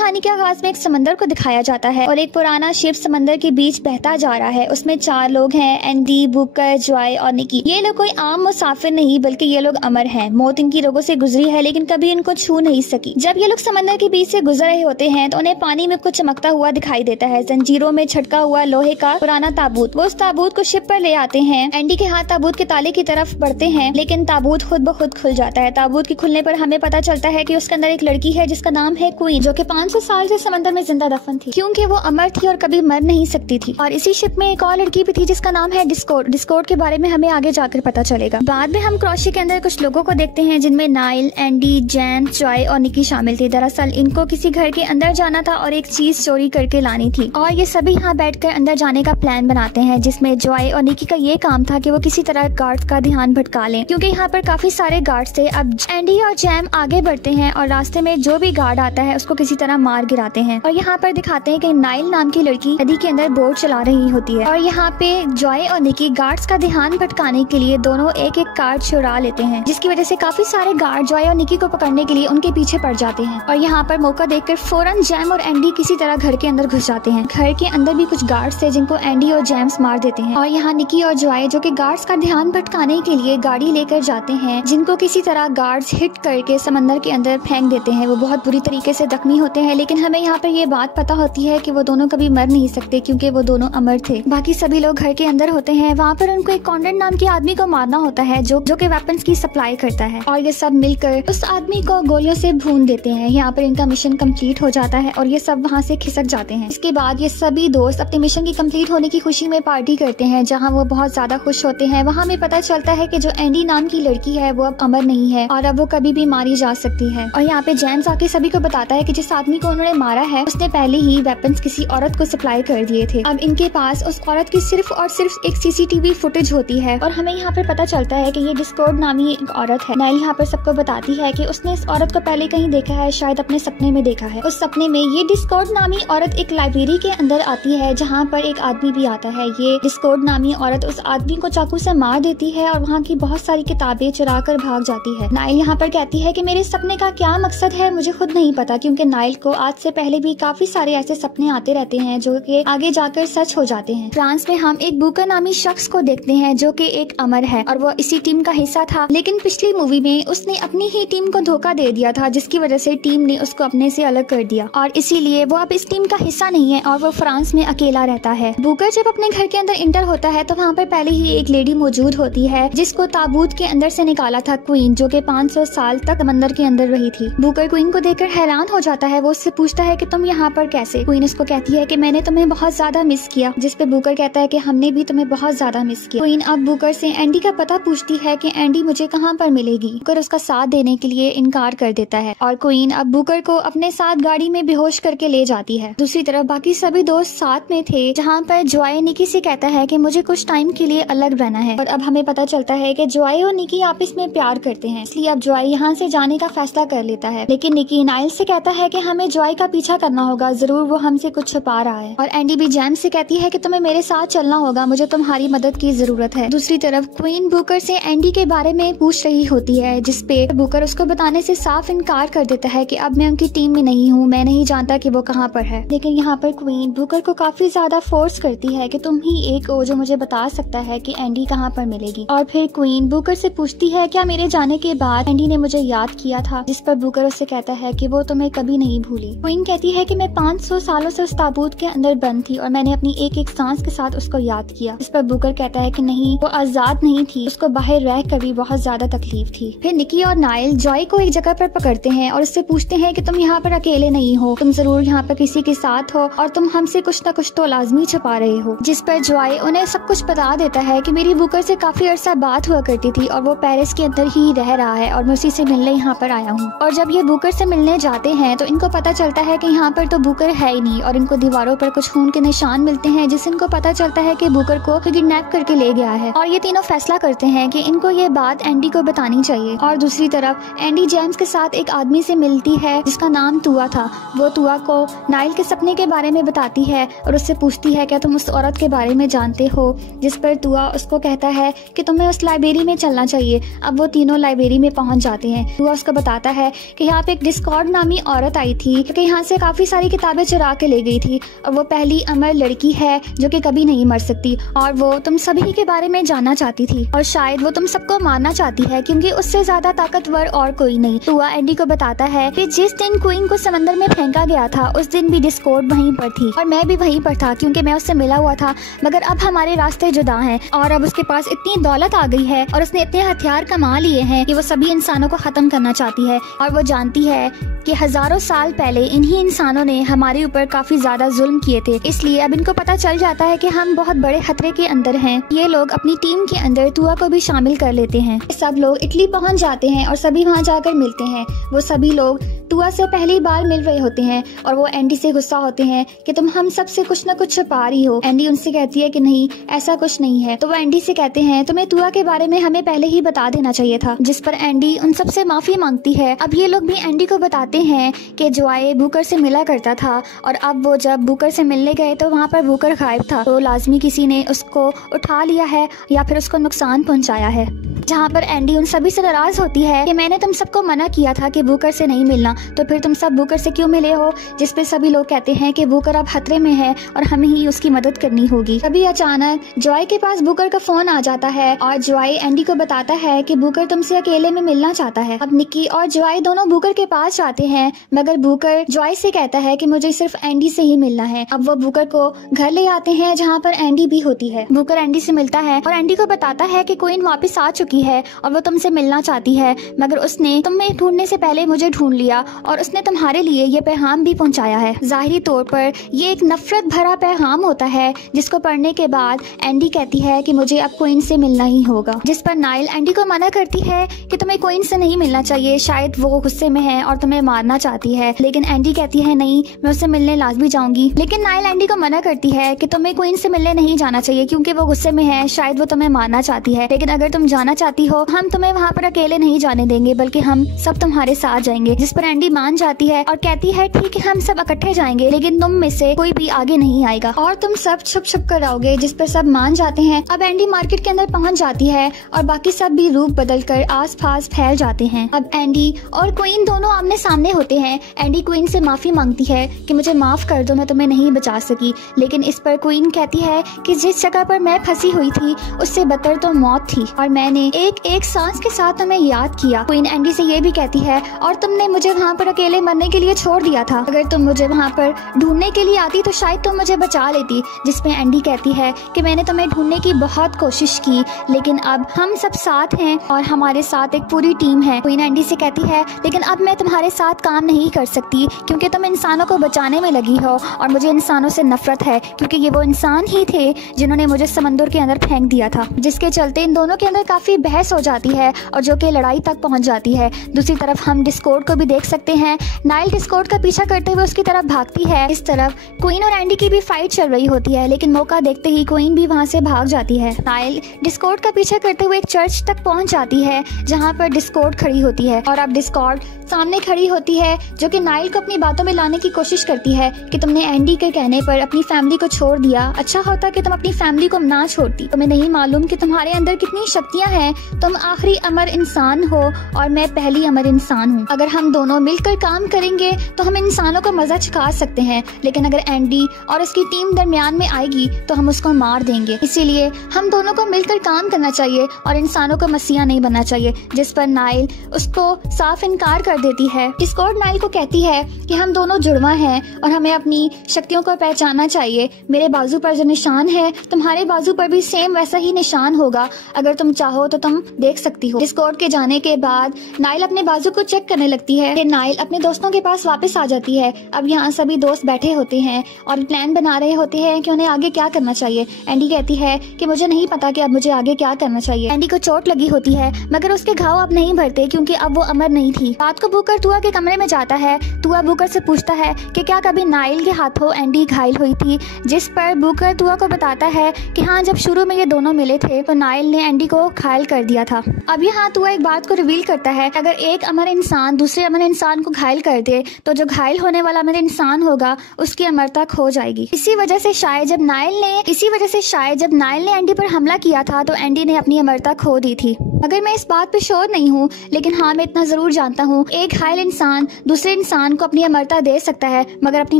कहानी के आगाज में एक समंदर को दिखाया जाता है और एक पुराना शिप समंदर के बीच बहता जा रहा है। उसमें 4 लोग हैं, एंडी, बुकर, जॉय और निकी। ये लोग कोई आम मुसाफिर नहीं बल्कि ये लोग अमर हैं। मौत इनकी रोगों से गुजरी है लेकिन कभी इनको छू नहीं सकी। जब ये लोग समंदर के बीच से गुजर रहे होते हैं तो उन्हें पानी में कुछ चमकता हुआ दिखाई देता है। जंजीरों में छटका हुआ लोहे का पुराना ताबूत। वो उस ताबूत को शिप पर ले आते हैं। एंडी के हाथ ताबूत के ताले की तरफ बढ़ते हैं लेकिन ताबूत खुद ब खुद खुल जाता है। ताबूत के खुलने पर हमें पता चलता है कि उसके अंदर एक लड़की है जिसका नाम है क्वीन, जो कि 500 साल से समंदर में जिंदा दफन थी क्योंकि वो अमर थी और कभी मर नहीं सकती थी। और इसी शिप में एक और लड़की भी थी जिसका नाम है डिस्कॉर्ड। डिस्कॉर्ड के बारे में हमें आगे जाकर पता चलेगा। बाद में हम क्रॉशे के अंदर कुछ लोगों को देखते हैं जिनमें नाइल, एंडी, जेम्स, जॉय और निकी शामिल थे। दरअसल इनको किसी घर के अंदर जाना था और एक चीज चोरी करके लानी थी और ये सभी यहाँ बैठकर अंदर जाने का प्लान बनाते हैं, जिसमें जॉय और निकी का ये काम था कि वो किसी तरह गार्ड्स का ध्यान भटका लें क्योंकि यहाँ पर काफी सारे गार्ड्स थे। अब एंडी और जैम आगे बढ़ते हैं और रास्ते में जो भी गार्ड आता है उसको किसी तरह मार गिराते हैं। और यहाँ पर दिखाते हैं कि नाइल नाम की लड़की नदी के अंदर बोट चला रही होती है और यहाँ पे जॉय और निकी गार्ड्स का ध्यान भटकाने के लिए दोनों एक एक कार्ड चुरा लेते हैं, जिसकी वजह से काफी सारे गार्ड जॉय और निकी को पकड़ने के लिए उनके पीछे पड़ जाते हैं। और यहाँ पर मौका देखकर फौरन जैम और एंडी किसी तरह घर के अंदर घुस जाते हैं। घर के अंदर भी कुछ गार्ड्स थे जिनको एंडी और जेम्स मार देते हैं। और यहाँ निकी और जॉय जो कि गार्ड्स का ध्यान भटकाने के लिए गाड़ी लेकर जाते हैं, जिनको किसी तरह गार्ड्स हिट करके समंदर के अंदर फेंक देते हैं। वो बहुत बुरी तरीके से जख्मी होते हैं लेकिन हमें यहाँ पर ये बात पता होती है कि वो दोनों कभी मर नहीं सकते क्योंकि वो दोनों अमर थे। बाकी सभी लोग घर के अंदर होते हैं। वहाँ पर उनको एक कॉन्डेंट नाम के आदमी को मारना होता है जो कि वेपन्स की सप्लाई करता है और ये सब मिलकर उस आदमी को गोलियों से भून देते हैं। यहाँ पर इनका मिशन कंप्लीट हो जाता है और ये सब वहाँ से खिसक जाते हैं। इसके बाद ये सभी दोस्त अपने मिशन की कंप्लीट होने की खुशी में पार्टी करते हैं जहाँ वो बहुत ज्यादा खुश होते हैं। वहाँ हमें पता चलता है कि जो एंडी नाम की लड़की है वो अब अमर नहीं है और अब वो कभी भी मारी जा सकती है। और यहाँ पे जेम्स आके सभी को बताता है कि जिस आदमी को उन्होंने मारा है उसने पहले ही वेपन्स किसी औरत को सप्लाई कर दिए थे। अब इनके पास उस औरत की सिर्फ और सिर्फ एक सीसीटीवी फुटेज होती है और हमें यहाँ पर पता चलता है कि ये डिस्कॉर्ड नामी एक औरत है। नाइल यहाँ पर सबको बताती है कि उसने इस औरत को पहले कहीं देखा है, शायद अपने सपने में देखा है। उस सपने में ये डिस्कॉर्ड नामी औरत एक लाइब्रेरी के अंदर आती है जहाँ पर एक आदमी भी आता है। ये डिस्कॉर्ड नामी औरत उस आदमी को चाकू से मार देती है और वहाँ की बहुत सारी किताबें चुरा कर भाग जाती है। नाइल यहाँ पर कहती है कि मेरे सपने का क्या मकसद है मुझे खुद नहीं पता, क्योंकि नाइल को आज से पहले भी काफी सारे ऐसे सपने आते रहते हैं जो कि आगे जाकर सच हो जाते हैं। फ्रांस में हम एक बुकर नामी शख्स को देखते हैं जो कि एक अमर है और वो इसी टीम का हिस्सा था, लेकिन पिछली मूवी में उसने अपनी ही टीम को धोखा दे दिया था जिसकी वजह से टीम ने उसको अपने से अलग कर दिया और इसीलिए वो अब इस टीम का हिस्सा नहीं है और वो फ्रांस में अकेला रहता है। बुकर जब अपने घर के अंदर इंटर होता है तो वहाँ पर पहले ही एक लेडी मौजूद होती है जिसको ताबूत के अंदर से निकाला था क्वीन, जो कि 500 साल तक समंदर के अंदर रही थी। बुकर क्वीन को देखकर हैरान हो जाता है। वो उससे पूछता है कि तुम यहाँ पर कैसे? क्वीन उसको कहती है कि मैंने तुम्हें बहुत ज्यादा मिस किया, जिस पे बुकर कहता है कि हमने भी तुम्हें बहुत ज्यादा मिस किया। क्वीन अब बुकर से एंडी का पता पूछती है कि एंडी मुझे कहाँ पर मिलेगी। बुकर उसका साथ देने के लिए इनकार कर देता है और क्वीन अब बुकर को अपने साथ गाड़ी में बेहोश करके ले जाती है। दूसरी तरफ बाकी सभी दोस्त साथ में थे जहाँ पर जॉय निकी से कहता है कि मुझे कुछ टाइम के लिए अलग रहना है और अब हमें पता चलता है कि जॉय और निकी आपस में प्यार करते हैं, इसलिए अब जॉय यहाँ से जाने का फैसला कर लेता है। लेकिन निकी नाइल से कहता है कि हमें जॉय का पीछा करना होगा, जरूर वो हमसे कुछ छुपा रहा है। और एंडी भी जेम्स से कहती है कि तुम्हें मेरे साथ चलना होगा, मुझे तुम्हारी मदद की जरूरत है। दूसरी तरफ क्वीन बुकर से एंडी के बारे में पूछ रही होती है, जिसपे बुकर उसको बताने से साफ इनकार कर देता है कि अब मैं उनकी टीम में नहीं हूँ, मैं नहीं जानता कि वो कहाँ पर है। लेकिन यहाँ पर क्वीन बुकर को काफी ज्यादा फोर्स करती है कि तुम ही एक हो जो मुझे बता सकता है कि एंडी कहाँ पर मिलेगी। और फिर क्वीन बुकर से पूछती है क्या मेरे जाने के बाद एंडी ने मुझे याद किया था, जिस पर बुकर उससे कहता है कि वो तुम्हें कभी नहीं भूली। क्वीन कहती है कि मैं 500 सालों से उस ताबूत के अंदर बंद थी और मैंने अपनी एक एक सांस के साथ उसको याद किया। इस पर बुकर कहता है कि नहीं, वो आजाद नहीं थी, उसको बाहर रह कर भी बहुत ज्यादा तकलीफ थी। फिर निकी और नाइल जॉय को एक जगह पर पकड़ते हैं और उससे पूछते हैं कि तुम यहाँ पर अकेले नहीं हो, तुम जरूर यहाँ पर किसी के साथ हो और तुम हमसे कुछ न कुछ तो लाजमी छुपा रहे हो। जिस पर जॉय उन्हें सब कुछ बता देता है कि मेरी बुकर से काफी अरसा बात हुआ करती थी और वो पेरिस के अंदर ही रह रहा है और मैं उसी से मिलने यहाँ पर आया हूँ। और जब ये बुकर से मिलने जाते हैं तो इनको पता चलता है कि यहाँ पर तो बुकर है ही नहीं और इनको दीवारों पर कुछ खून के निशान मिलते हैं, जिससे इनको पता चलता है कि बुकर को किडनैप करके ले गया है। और ये तीनों फैसला करते हैं कि इनको ये बात एंडी को बतानी चाहिए। और दूसरी तरफ एंडी जेम्स के साथ एक आदमी से मिलती है जिसका नाम तुआ था। वो तुआ को नाइल के सपने के बारे में बताती है और उससे पूछती है क्या तुम उस औरत के बारे में जानते हो, जिस पर तुआ उसको कहता है कि तुम्हें उस लाइब्रेरी में चलना चाहिए। अब वो तीनों लाइब्रेरी में पहुंच जाते हैं। तुआ उसको बताता है कि यहाँ पे एक डिस्कॉर्ड नामी औरत आई थी थी क्योंकि यहाँ से काफी सारी किताबें चुरा के ले गई थी और वो पहली अमर लड़की है जो कि कभी नहीं मर सकती और वो तुम सभी के बारे में जानना चाहती थी और शायद वो तुम सबको मारना चाहती है क्योंकि उससे ज्यादा ताकतवर और कोई नहीं। तुआ एंडी को बताता है कि जिस दिन क्वीन को समंदर में फेंका गया था उस दिन भी डिस्कॉर्ड वहीं पर थी और मैं भी वहीं पर था क्योंकि मैं उससे मिला हुआ था, मगर अब हमारे रास्ते जुदा हैं और अब उसके पास इतनी दौलत आ गई है और उसने इतने हथियार कमा लिए हैं कि वो सभी इंसानों को खत्म करना चाहती है और वो जानती है कि हजारों साल पहले इन्हीं इंसानों ने हमारे ऊपर काफी ज्यादा जुल्म किए थे, इसलिए अब इनको पता चल जाता है कि हम बहुत बड़े खतरे के अंदर हैं। ये लोग अपनी टीम के अंदर तुआ को भी शामिल कर लेते हैं। सब लोग इटली पहुंच जाते हैं और सभी वहां जाकर मिलते हैं। वो सभी लोग तुआ से पहली बार मिल रहे होते हैं और वो एंडी से गुस्सा होते हैं कि तुम हम सब से कुछ न कुछ छुपा रही हो। एंडी उनसे कहती है कि नहीं, ऐसा कुछ नहीं है। तो वो एंडी से कहते हैं तुम्हें तुआ के बारे में हमें पहले ही बता देना चाहिए था, जिस पर एंडी उन सब से माफी मांगती है। अब ये लोग भी एंडी को बताते हैं कि जोआए बुकर से मिला करता था और अब वो जब बुकर से मिलने गए तो वहाँ पर बुकर गायब था, तो लाजमी किसी ने उसको उठा लिया है या फिर उसको नुकसान पहुँचाया है। जहाँ पर एंडी उन सभी से नाराज होती है कि मैंने तुम सबको मना किया था कि बुकर से नहीं मिलना, तो फिर तुम सब बुकर से क्यों मिले हो। जिस पे सभी लोग कहते हैं कि बुकर अब खतरे में है और हमें ही उसकी मदद करनी होगी। तभी अचानक जॉय के पास बुकर का फोन आ जाता है और जॉय एंडी को बताता है कि बुकर तुमसे अकेले में मिलना चाहता है। अब निक्की और जॉय दोनों बुकर के पास जाते हैं, मगर बुकर जॉय से कहता है कि मुझे सिर्फ एंडी से ही मिलना है। अब वो बुकर को घर ले आते हैं जहाँ पर एंडी भी होती है। बुकर एंडी से मिलता है और एंडी को बताता है कि क्वीन वापस आ चुकी है और वो तुमसे मिलना चाहती है, मगर उसने तुम्हें ढूंढने से पहले मुझे ढूंढ लिया और उसने तुम्हारे लिए ये पैगाम भी पहुंचाया है। जाहिरी तौर पर ये एक नफरत भरा पैगाम होता है जिसको पढ़ने के बाद एंडी कहती है कि मुझे अब क्वीन से मिलना ही होगा, जिस पर नाइल एंडी को मना करती है कि तुम्हें क्वीन से नहीं मिलना चाहिए, शायद वो गुस्से में है और तुम्हें मारना चाहती है। लेकिन एंडी कहती है नहीं, मैं उससे मिलने लाजमी जाऊंगी। लेकिन नाइल एंडी को मना करती है कि तुम्हें क्वीन से मिलने नहीं जाना चाहिए क्योंकि वो गुस्से में है, शायद वो तुम्हें मारना चाहती है। लेकिन अगर तुम जाना चाहती हो हम तुम्हें वहाँ पर अकेले नहीं जाने देंगे, बल्कि हम सब तुम्हारे साथ जाएंगे। जिस पर एंडी मान जाती है और कहती है ठीक है, हम सब इकट्ठे जाएंगे, लेकिन तुम में से कोई भी आगे नहीं आएगा और तुम सब छुप छुप कर आओगे। जिस पर सब मान जाते हैं। अब एंडी मार्केट के अंदर पहुँच जाती है और बाकी सब भी रूप बदल कर आस पास फैल जाते हैं। अब एंडी और क्वीन दोनों आमने सामने होते हैं। एंडी क्वीन से माफी मांगती है कि मुझे माफ कर दो, मैं तुम्हें नहीं बचा सकी। लेकिन इस पर क्वीन कहती है कि जिस जगह पर मैं फंसी हुई थी उससे बदतर तो मौत थी और मैंने एक एक सांस के साथ तुम्हें याद किया। क्वीन एंडी से ये भी कहती है और तुमने मुझे वहाँ पर अकेले मरने के लिए छोड़ दिया था, अगर तुम मुझे वहाँ पर ढूंढने के लिए आती तो शायद तुम मुझे बचा लेती। जिसमें एंडी कहती है कि मैंने तुम्हें ढूंढने की बहुत कोशिश की, लेकिन अब हम सब साथ हैं और हमारे साथ एक पूरी टीम है। क्वीन एंडी से कहती है लेकिन अब मैं तुम्हारे साथ काम नहीं कर सकती क्योंकि तुम इंसानों को बचाने में लगी हो और मुझे इंसानों से नफरत है क्योंकि ये वो इंसान ही थे जिन्होंने मुझे समंदर के अंदर फेंक दिया था। जिसके चलते इन दोनों के अंदर काफी बहस हो जाती है और जो कि लड़ाई तक पहुंच जाती है। दूसरी तरफ हम डिस्कॉर्ड को भी देख सकते हैं। नाइल डिस्कॉर्ड का पीछा करते हुए उसकी तरफ भागती है। इस तरफ क्वीन और एंडी की भी फाइट चल रही होती है, लेकिन मौका देखते ही क्वीन भी वहां से भाग जाती है। नाइल डिस्कॉर्ड का पीछा करते हुए एक चर्च तक पहुंच जाती है जहां पर डिस्कॉर्ड खड़ी होती है और अब डिस्कॉर्ड सामने खड़ी होती है जो कि नाइल को अपनी बातों में लाने की कोशिश करती है कि तुमने एंडी के कहने पर अपनी फैमिली को छोड़ दिया, अच्छा होता कि तुम अपनी फैमिली को ना छोड़ती। तुम्हें नहीं मालूम कि तुम्हारे अंदर कितनी शक्तियां हैं, तुम आखिरी अमर इंसान हो और मैं पहली अमर इंसान हूँ। अगर हम दोनों मिलकर काम करेंगे तो हम इंसानों को मजा चखा सकते हैं, लेकिन अगर एंडी और उसकी टीम दरमियान में आएगी तो हम उसको मार देंगे। इसीलिए हम दोनों को मिलकर काम करना चाहिए और इंसानों को मसीहा नहीं बनना चाहिए। जिस पर नाइल उसको साफ इनकार कर देती है। डिस्कॉर्ड नाइल को कहती है कि हम दोनों जुड़वा हैं और हमें अपनी शक्तियों को पहचानना चाहिए। मेरे बाजू पर जो निशान है तुम्हारे बाजू पर भी सेम वैसा ही निशान होगा, अगर तुम चाहो तो तुम देख सकती हो। डिस्कॉर्ड के जाने के बाद नाइल अपने बाजू को चेक करने लगती है। फिर नाइल अपने दोस्तों के पास वापस आ जाती है। अब यहाँ सभी दोस्त बैठे होते हैं और प्लान बना रहे होते हैं कि उन्हें आगे क्या करना चाहिए। एंडी कहती है कि मुझे नहीं पता कि अब मुझे आगे क्या करना चाहिए। एंडी को चोट लगी होती है मगर उसके घाव अब नहीं भरते क्योंकि अब वो अमर नहीं थी। रात को बुकर तुआ के कमरे में जाता है। तुआ बुकर से पूछता है कि क्या कभी नाइल के हाथों एंडी घायल हुई थी, जिस पर बुकर तुआ को बताता है कि हाँ, जब शुरू में ये दोनों मिले थे तो नाइल ने एंडी को घायल कर दिया था। अब यहाँ तुआ एक बात को रिवील करता है, अगर एक अमर इंसान दूसरे अमर इंसान को घायल कर दे तो जो घायल होने वाला अमर इंसान होगा उसकी अमरता खो जाएगी। इसी वजह से शायद जब नाइल ने एंडी पर हमला किया था तो एंडी ने अपनी अमरता खो दी थी। अगर मैं इस बात पे श्योर नहीं हूँ, लेकिन हाँ, मैं इतना जरूर जानता हूँ, एक घायल इंसान दूसरे इंसान को अपनी अमरता दे सकता है मगर अपनी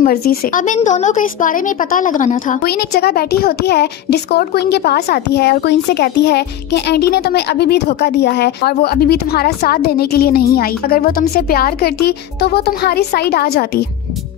मर्जी से। अब इन दोनों को इस बारे में पता लगाना था। क्वीन एक जगह बैठी होती है, डिस्कॉर्ड क्वीन के पास आती है और क्वीन से कहती है कि एंडी ने तुम्हें अभी भी धोखा दिया है और वो अभी भी तुम्हारा साथ देने के लिए नहीं आई। अगर वो तुमसे प्यार करती तो वो तुम्हारी साइड आ जाती।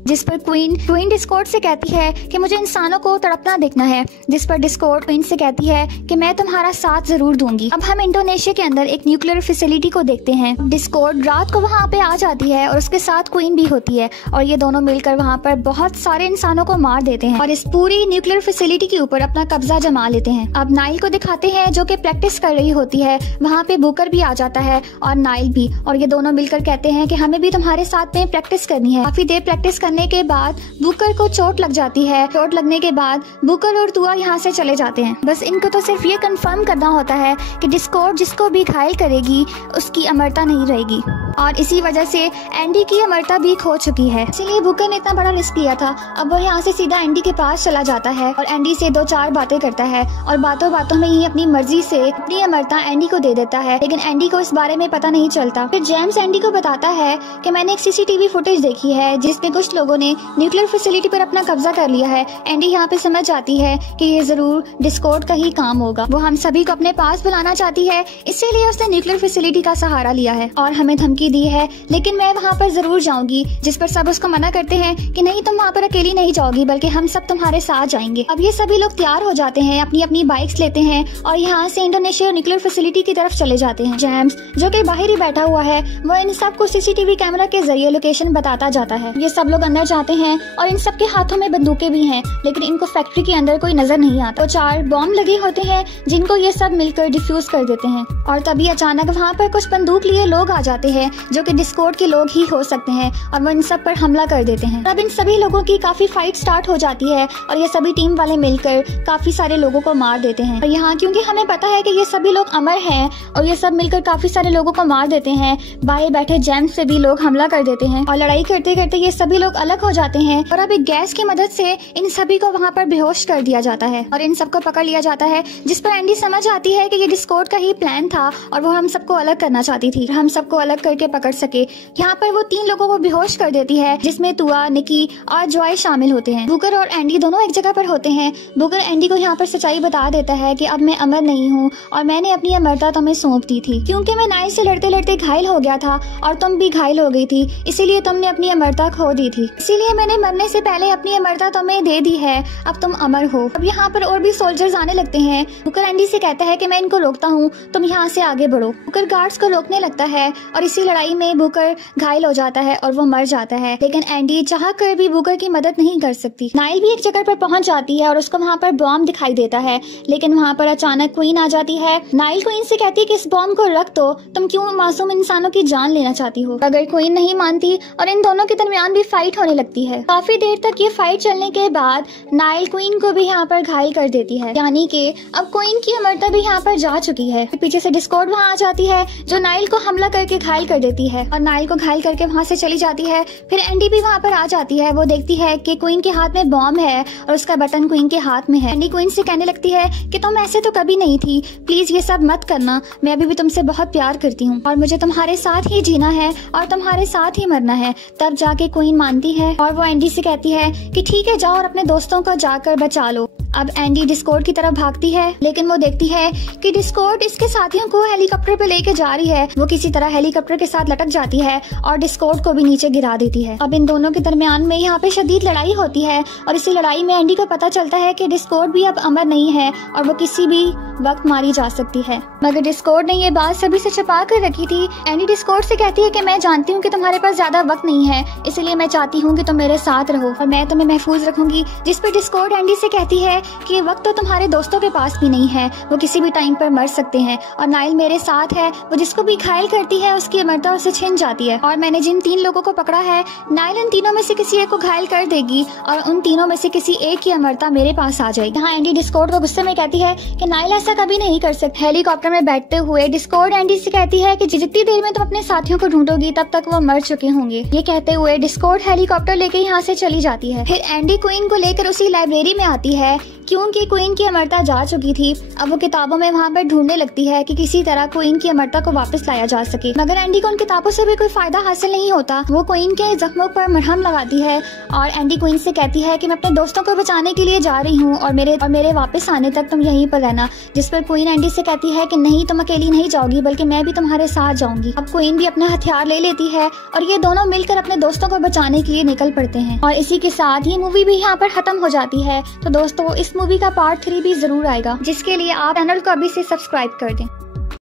जिस पर क्वीन डिस्कॉर्ड से कहती है कि मुझे इंसानों को तड़पना देखना है। जिस पर डिस्कॉर्ड क्वीन से कहती है कि मैं तुम्हारा साथ जरूर दूंगी। अब हम इंडोनेशिया के अंदर एक न्यूक्लियर फैसिलिटी को देखते हैं। डिस्कॉर्ड रात को वहाँ पे आ जाती है और उसके साथ क्वीन भी होती है और ये दोनों मिलकर वहाँ पर बहुत सारे इंसानों को मार देते हैं और इस पूरी न्यूक्लियर फैसिलिटी के ऊपर अपना कब्जा जमा लेते हैं। अब नाइल को दिखाते हैं जो कि प्रैक्टिस कर रही होती है। वहाँ पे बुकर भी आ जाता है और नाइल भी, और ये दोनों मिलकर कहते हैं कि हमें भी तुम्हारे साथ में प्रैक्टिस करनी है। काफी देर प्रैक्टिस करने के बाद बुकर को चोट लग जाती है। चोट लगने के बाद बुकर और तुआ यहाँ से चले जाते हैं। बस इनको तो सिर्फ ये कंफर्म करना होता है कि डिस्कॉर्ड जिसको भी घायल करेगी उसकी अमरता नहीं रहेगी और इसी वजह से एंडी की अमरता भी खो चुकी है। इसलिए बुकर ने इतना बड़ा रिस्क लिया था। अब वो यहाँ से सीधा एंडी के पास चला जाता है और एंडी से 2-4 बातें करता है और बातों बातों में ही अपनी मर्जी से अपनी अमरता एंडी को दे देता है, लेकिन एंडी को इस बारे में पता नहीं चलता। फिर जेम्स एंडी को बताता है कि मैंने एक CCTV फुटेज देखी है जिसमें कुछ लोगों ने न्यूक्लियर फैसिलिटी पर अपना कब्जा कर लिया है। एंडी यहाँ पे समझ जाती है कि ये जरूर डिस्कॉर्ड का ही काम होगा। वो हम सभी को अपने पास बुलाना चाहती है, इसीलिए उसने न्यूक्लियर फैसिलिटी का सहारा लिया है और हमें धमकी दी है, लेकिन मैं वहाँ पर जरूर जाऊंगी। जिस पर सब उसको मना करते हैं कि नहीं, तुम वहाँ पर अकेली नहीं जाओगी बल्कि हम सब तुम्हारे साथ जाएंगे। अब ये सभी लोग तैयार हो जाते हैं, अपनी अपनी बाइक्स लेते हैं और यहाँ से इंडोनेशिया न्यूक्लियर फैसिलिटी की तरफ चले जाते हैं। जेम्स जो कि बाहर ही बैठा हुआ है वो इन सबको CCTV कैमरा के जरिए लोकेशन बताता जाता है। ये सब लोग अंदर जाते हैं और इन सबके हाथों में बंदूकें भी हैं, लेकिन इनको फैक्ट्री के अंदर कोई नजर नहीं आता। तो 4 बॉम्ब लगे होते हैं जिनको ये सब मिलकर डिफ्यूज कर देते हैं और तभी अचानक वहाँ पर कुछ बंदूक लिए लोग आ जाते हैं जो कि डिस्कॉर्ड के लोग ही हो सकते हैं और वो इन सब पर हमला कर देते हैं। अब इन सभी लोगों की काफी फाइट स्टार्ट हो जाती है और ये सभी टीम वाले मिलकर काफी सारे लोगों को मार देते हैं। और यहाँ क्योंकि हमें पता है कि ये सभी लोग अमर हैं और ये सब मिलकर काफी सारे लोगों को मार देते हैं, बाहर बैठे जेम्स पे भी लोग हमला कर देते हैं और लड़ाई करते करते ये सभी लोग अलग हो जाते हैं और अब एक गैस की मदद से इन सभी को वहाँ पर बेहोश कर दिया जाता है और इन सबको पकड़ लिया जाता है। जिस पर एंडी समझ आती है कि ये डिस्कॉर्ड का ही प्लान था और वो हम सबको अलग करना चाहती थी, हम सबको अलग करके पकड़ सके। यहाँ पर वो 3 लोगों को बेहोश कर देती है जिसमें तुआ, निकी और जॉय शामिल होते हैं। बुकर और एंडी दोनों एक जगह पर होते हैं। बुकर एंडी को यहाँ पर सच्चाई बता देता है कि अब मैं अमर नहीं हूँ और मैंने अपनी अमरता तुम्हें सौंप दी थी क्योंकि मैं नाइल से लड़ते लड़ते घायल हो गया था और तुम भी घायल हो गई थी, इसीलिए तुमने अपनी अमरता खो दी थी, इसीलिए मैंने मरने से पहले अपनी अमरता तुम्हें दे दी है। अब तुम अमर हो। अब यहाँ पर और भी सोल्जर्स आने लगते हैं। बुकर एंडी से कहता है कि मैं इनको रोकता हूँ, तुम यहाँ से आगे बढ़ो। बुकर गार्ड्स को रोकने लगता है और इसी लड़ाई में बुकर घायल हो जाता है और वो मर जाता है, लेकिन एंडी चाह कर भी बुकर की मदद नहीं कर सकती। नाइल भी एक जगह पर पहुंच जाती है और उसको वहाँ पर बॉम्ब दिखाई देता है, लेकिन वहाँ पर अचानक क्वीन आ जाती है। नाइल क्वीन से कहती है कि इस बॉम्ब को रख दो, तुम क्यों मासूम इंसानों की जान लेना चाहती हो। अगर क्वीन नहीं मानती और इन दोनों के दरमियान भी फाइट होने लगती है। काफी देर तक ये फाइट चलने के बाद नाइल क्वीन को भी यहाँ पर घायल कर देती है, यानी कि अब क्वीन की अमरता भी यहाँ पर जा चुकी है। पीछे से डिस्कॉर्ड वहाँ आ जाती है जो नाइल को हमला करके घायल कर देती है और नाइल को घायल करके वहाँ से चली जाती है। फिर एंडी भी वहाँ पर आ जाती है। वो देखती है कि क्वीन के हाथ में बॉम्ब है और उसका बटन क्वीन के हाथ में है। एंडी क्वीन से कहने लगती है कि तुम ऐसे तो कभी नहीं थी, प्लीज ये सब मत करना, मैं अभी भी तुमसे बहुत प्यार करती हूँ और मुझे तुम्हारे साथ ही जीना है और तुम्हारे साथ ही मरना है। तब जाके क्वीन मानती है और वो एंडी से कहती है कि ठीक है, जाओ और अपने दोस्तों को जाकर बचा लो। अब एंडी डिस्कॉर्ड की तरफ भागती है, लेकिन वो देखती है कि डिस्कॉर्ड इसके साथियों को हेलीकॉप्टर पे लेके जा रही है। वो किसी तरह हेलीकॉप्टर के साथ लटक जाती है और डिस्कॉर्ड को भी नीचे गिरा देती है। अब इन दोनों के दरमियान में यहाँ पे शदीद लड़ाई होती है और इसी लड़ाई में एंडी को पता चलता है कि डिस्कॉर्ड भी अब अमर नहीं है और वो किसी भी वक्त मारी जा सकती है। मगर डिस्कॉर्ड ने ये बात सभी से छुपा कर रखी थी। एंडी डिस्कॉर्ड से कहती है कि मैं जानती हूँ कि तुम्हारे पास ज्यादा वक्त नहीं है, इसलिए मैं चाहती हूँ कि तुम मेरे साथ रहो और मैं तुम्हें महफूज रखूंगी। जिस पर डिस्कॉर्ड एंडी से कहती है कि वक्त तो तुम्हारे दोस्तों के पास भी नहीं है, वो किसी भी टाइम पर मर सकते हैं और नाइल मेरे साथ है, वो जिसको भी घायल करती है उसकी अमरता उसे छिन जाती है और मैंने जिन 3 लोगों को पकड़ा है, नाइल उन तीनों में से किसी एक को घायल कर देगी और उन तीनों में से किसी एक की अमरता मेरे पास आ जाएगी। यहाँ एंडी डिस्कॉर्ड को गुस्से में कहती है कि नाइल ऐसा कभी नहीं कर सकती। हेलीकॉप्टर में बैठते हुए डिस्कॉर्ड एंडी से कहती है कि जितनी देर में तुम अपने साथियों को ढूंढोगी तब तक वो मर चुके होंगे। ये कहते हुए डिस्कॉर्ड हेलीकॉप्टर लेके यहाँ से चली जाती है। फिर एंडी क्वीन को लेकर उसी लाइब्रेरी में आती है। क्योंकि क्वीन की अमरता जा चुकी थी। अब वो किताबों में वहाँ पर ढूंढने लगती है कि किसी तरह क्वीन की अमरता को वापस लाया जा सके, मगर एंडी को उन किताबों से भी कोई फायदा हासिल नहीं होता। वो क्वीन के जख्मों पर मरहम लगाती है और एंडी क्वीन से कहती है कि मैं अपने दोस्तों को बचाने के लिए जा रही हूँ और मेरे वापस आने तक तुम यहीं पर रहना। जिस पर क्वीन एंडी से कहती है कि नहीं, तुम अकेली नहीं जाओगी बल्कि मैं भी तुम्हारे साथ जाऊंगी। अब क्वीन भी अपने हथियार ले लेती है और ये दोनों मिलकर अपने दोस्तों को बचाने के लिए निकल पड़ते हैं। और इसी के साथ ये मूवी भी यहाँ पर खत्म हो जाती है। तो दोस्तों, इस मूवी का पार्ट 3 भी जरूर आएगा, जिसके लिए आप चैनल को अभी से सब्सक्राइब कर दें।